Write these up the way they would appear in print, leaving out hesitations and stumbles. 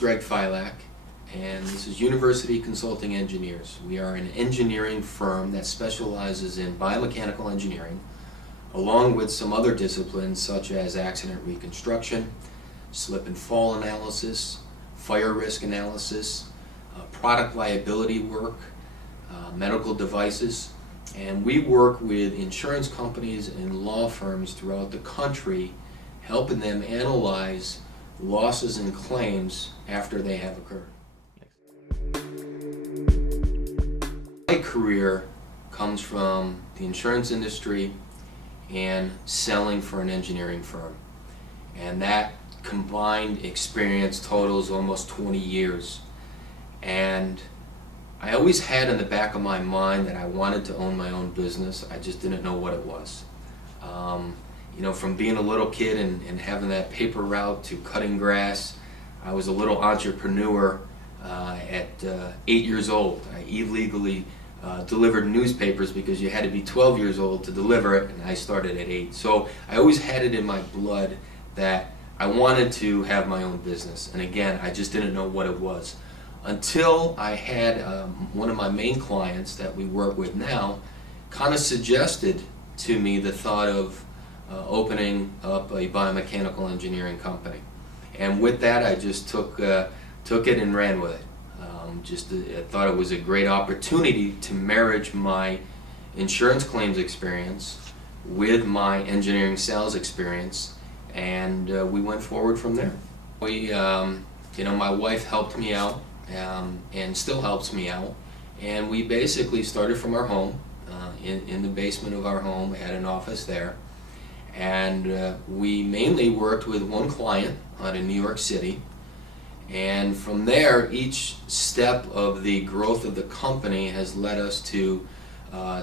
Greg Filak, and this is University Consulting Engineers. We are an engineering firm that specializes in biomechanical engineering, along with some other disciplines such as accident reconstruction, slip and fall analysis, fire risk analysis, product liability work, medical devices, and we work with insurance companies and law firms throughout the country, helping them analyze losses and claims after they have occurred. My career comes from the insurance industry and selling for an engineering firm, and that combined experience totals almost 20 years. And I always had in the back of my mind that I wanted to own my own business. I just didn't know what it was. From being a little kid and having that paper route to cutting grass, I was a little entrepreneur at 8 years old. I illegally delivered newspapers because you had to be 12 years old to deliver it, and I started at 8. So I always had it in my blood that I wanted to have my own business. And again, I just didn't know what it was. Until I had one of my main clients that we work with now kind of suggested to me the thought of opening up a biomechanical engineering company. And with that, I just took it and ran with it. I thought it was a great opportunity to marriage my insurance claims experience with my engineering sales experience, and we went forward from there. My wife helped me out and still helps me out, and we basically started from our home in the basement of our home. We had an office there, and we mainly worked with one client out in New York City. And from there, each step of the growth of the company has led us to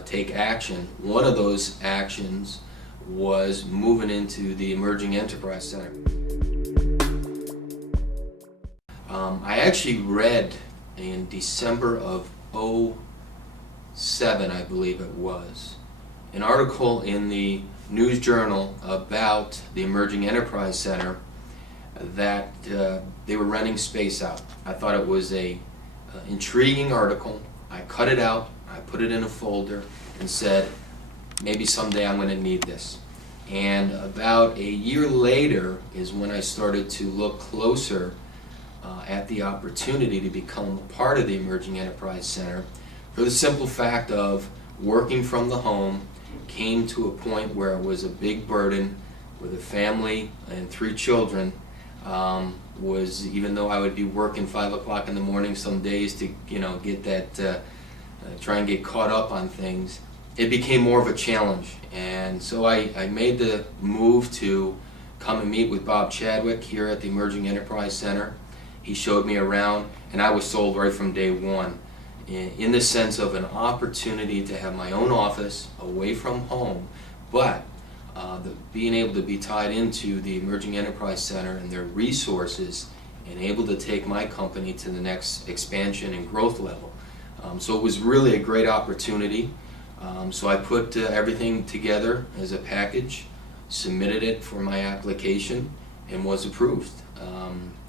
take action. One of those actions was moving into the Emerging Enterprise Center. I actually read in December of '07, I believe it was, an article in the News Journal about the Emerging Enterprise Center that they were renting space out. I thought it was a intriguing article. I cut it out, I put it in a folder and said, maybe someday I'm going to need this. And about a year later is when I started to look closer at the opportunity to become a part of the Emerging Enterprise Center, for the simple fact of working from the home came to a point where it was a big burden with a family and 3 children. Even though I would be working 5 o'clock in the morning some days to get that try and get caught up on things, it became more of a challenge. And so I made the move to come and meet with Bob Chadwick here at the Emerging Enterprise Center. He showed me around, and I was sold right from day one in the sense of an opportunity to have my own office away from home, but being able to be tied into the Emerging Enterprise Center and their resources and able to take my company to the next expansion and growth level. So it was really a great opportunity. So I put everything together as a package, submitted it for my application, and was approved.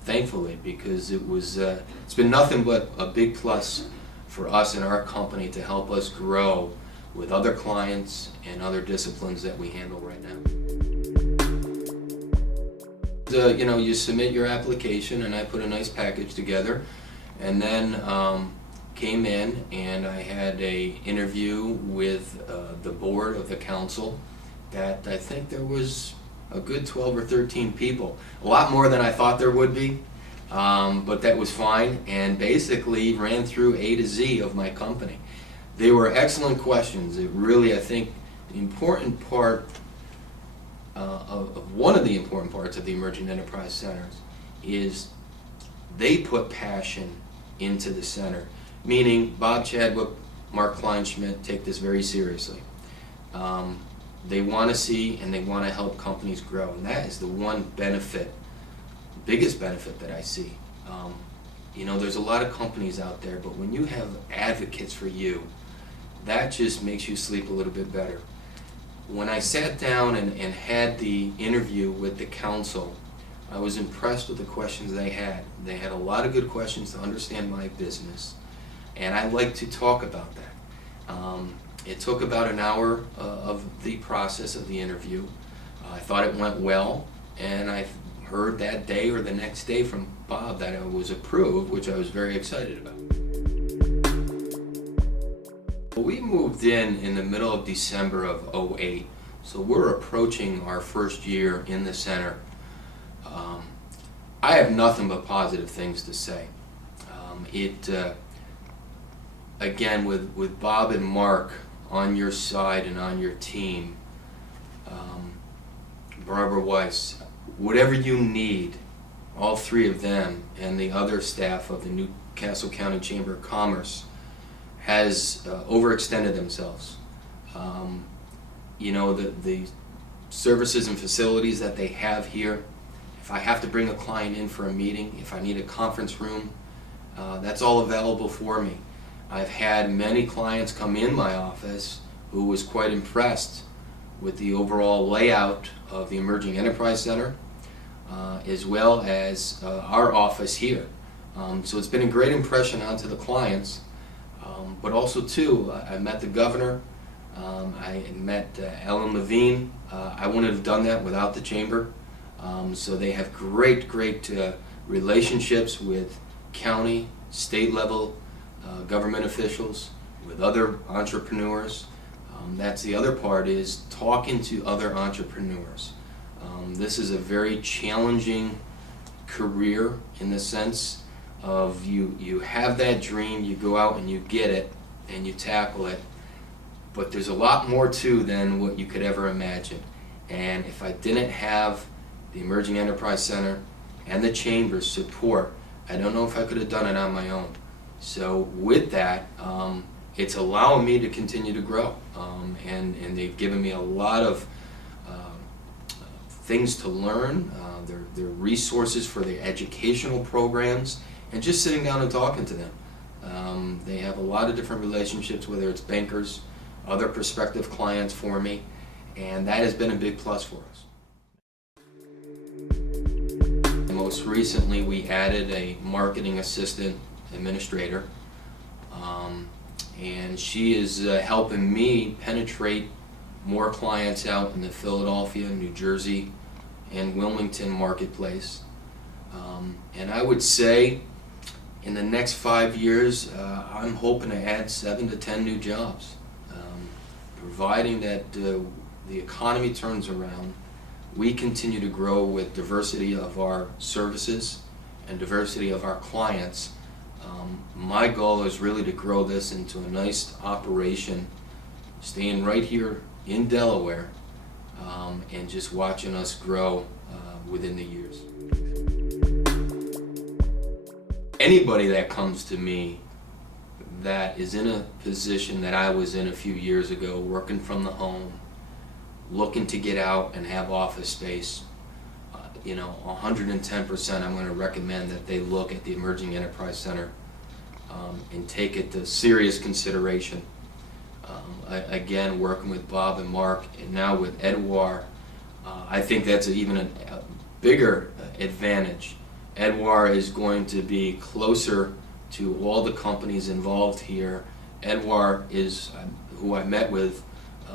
Thankfully, because it's been nothing but a big plus for us and our company to help us grow with other clients and other disciplines that we handle right now. You submit your application, and I put a nice package together, and then came in and I had an interview with the board of the council. That I think there was a good 12 or 13 people, a lot more than I thought there would be, but that was fine, and basically ran through A to Z of my company. They were excellent questions. It really, I think, the important part of one of the important parts of the Emerging Enterprise Centers is they put passion into the center, meaning Bob Chadwick, Mark Kleinschmidt take this very seriously. They want to see and they want to help companies grow, and that is the one benefit, biggest benefit that I see. There's a lot of companies out there, but when you have advocates for you, that just makes you sleep a little bit better. When I sat down and had the interview with the council, I was impressed with the questions they had. They had a lot of good questions to understand my business, and I like to talk about that. It took about an hour of the process of the interview. I thought it went well, and I heard that day or the next day from Bob that I was approved, which I was very excited about. We moved in the middle of December of '08, so we're approaching our first year in the center. I have nothing but positive things to say. Again, with Bob and Mark on your side and on your team, Barbara Weiss, whatever you need, all three of them and the other staff of the Newcastle County Chamber of Commerce has overextended themselves. You know, the services and facilities that they have here, if I have to bring a client in for a meeting, if I need a conference room, that's all available for me. I've had many clients come in my office who was quite impressed with the overall layout of the Emerging Enterprise Center, as well as our office here. So it's been a great impression onto the clients, but also too, I met the governor, I met Ellen Levine. I wouldn't have done that without the chamber. So they have great relationships with county, state level government officials, with other entrepreneurs. That's the other part, is talking to other entrepreneurs. This is a very challenging career in the sense of you have that dream, you go out and you get it and you tackle it, but there's a lot more to than what you could ever imagine. And if I didn't have the Emerging Enterprise Center and the Chamber's support, I don't know if I could have done it on my own. So with that, it's allowing me to continue to grow, and they've given me a lot of things to learn, their resources for their educational programs, and just sitting down and talking to them. They have a lot of different relationships, whether it's bankers, other prospective clients for me, and that has been a big plus for us. Most recently, we added a marketing assistant administrator, and she is helping me penetrate more clients out in the Philadelphia, New Jersey, and Wilmington marketplace. And I would say in the next 5 years, I'm hoping to add 7 to 10 new jobs, providing that the economy turns around. We continue to grow with diversity of our services and diversity of our clients. My goal is really to grow this into a nice operation, staying right here in Delaware, and just watching us grow within the years. Anybody that comes to me that is in a position that I was in a few years ago, working from the home, looking to get out and have office space, 110% I'm going to recommend that they look at the Emerging Enterprise Center and take it to serious consideration. Again, working with Bob and Mark, and now with Edouard, I think that's even a bigger advantage. Edouard is going to be closer to all the companies involved here. Edouard is who I met with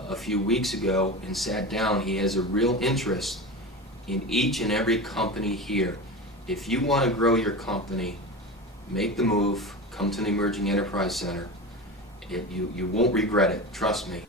a few weeks ago and sat down. He has a real interest in each and every company here. If you want to grow your company, make the move, come to the Emerging Enterprise Center. You won't regret it, trust me.